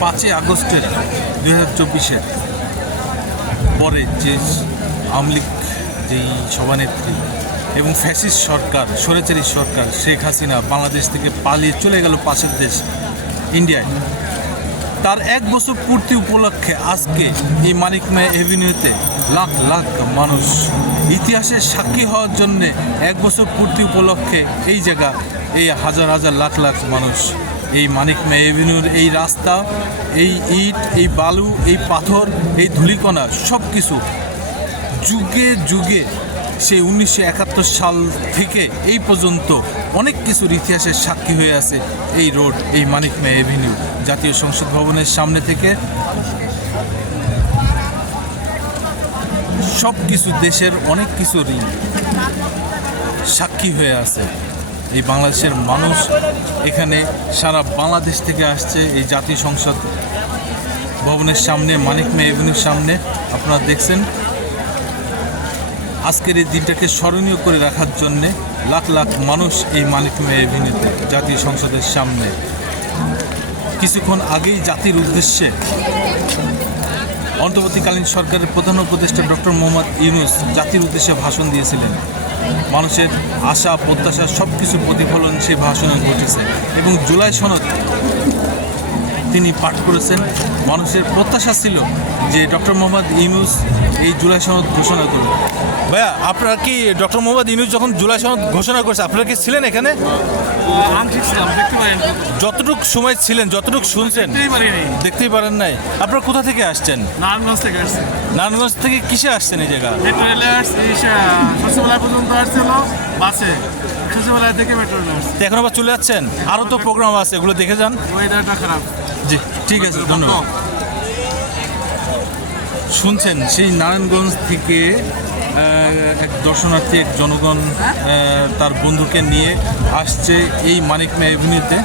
পাঁচই আগস্টের দুই হাজার চব্বিশের পরে যে আওয়ামী লীগ যেই সভানেত্রী এবং ফ্যাসিস্ট সরকার, স্বৈরাচারী সরকার শেখ হাসিনা বাংলাদেশ থেকে পালিয়ে চলে গেল পাশের দেশ ইন্ডিয়ায়। তার এক বছর পূর্তি উপলক্ষে আজকে এই মানিকময় এভিনিউতে লাখ লাখ মানুষ ইতিহাসের সাক্ষী হওয়ার জন্যে এক বছর পূর্তি উপলক্ষে এই জায়গা, এই হাজার হাজার লাখ লাখ মানুষ এই মানিকময় এভিনিউর এই রাস্তা, এই ইট, এই বালু, এই পাথর, এই ধূলিকণা সব কিছু যুগে যুগে সেই উনিশশো একাত্তর সাল থেকে এই পর্যন্ত অনেক কিছুর ইতিহাসের সাক্ষী হয়ে আছে এই রোড, এই মানিকমে এভিনিউ জাতীয় সংসদ ভবনের সামনে থেকে। সব কিছু দেশের অনেক কিছুরই সাক্ষী হয়ে আছে। এই বাংলাদেশের মানুষ এখানে সারা বাংলাদেশ থেকে আসছে এই জাতীয় সংসদ ভবনের সামনে মানিকমে এভিনিউর সামনে। আপনারা দেখছেন আজকের এই দিনটাকে স্মরণীয় করে রাখার জন্যে লাখ লাখ মানুষ এই মানিকমে এভিনিউতে জাতীয় সংসদের সামনে। কিছুক্ষণ আগেই জাতির উদ্দেশ্যে অন্তর্বর্তীকালীন সরকারের প্রধান উপদেষ্টা ডক্টর মোহাম্মদ ইউনুস জাতির উদ্দেশ্যে ভাষণ দিয়েছিলেন। মানুষের আশা প্রত্যাশা সব কিছু প্রতিফলন সেই ভাষণে ঘটেছে এবং জুলাই সনদ তিনি পাঠ করেছেন। মানুষের প্রত্যাশা ছিল যে ডক্টর মোহাম্মদ ইউনুস এই জুলাই সনদ ঘোষণা করবে ভাইয়া আপনারা কি ডক্টর মোহাম্মদ ইউনুস যখন জুলাই সনদ ঘোষণা করেছে আপনারা কি ছিলেন এখানে? আংশিক ছিলাম দেখতে পারেন। যতটুকু সময় ছিলেন যতটুকু শুনছেন দেখতেই পারেন। নাই। আপনারা কোথা থেকে আসছেন? নারায়ণগঞ্জ থেকে আসছি। নারায়ণগঞ্জ থেকে কিসে আসছেন এই জায়গা? পর্যন্ত আসছিল বাসে। সচিবালয় থেকে মেট্রো রেলে আসছি। এখন আবার চলে যাচ্ছেন? আরও তো প্রোগ্রাম আছে এগুলো দেখে যান। ওয়েদারটা খারাপ। জি ঠিক আছে ধন্যবাদ। শুনছেন সেই নারায়ণগঞ্জ থেকে এক দর্শনার্থী এক জনগণ তার বন্ধুকে নিয়ে আসছে এই মানিকমে এভিনিউতে।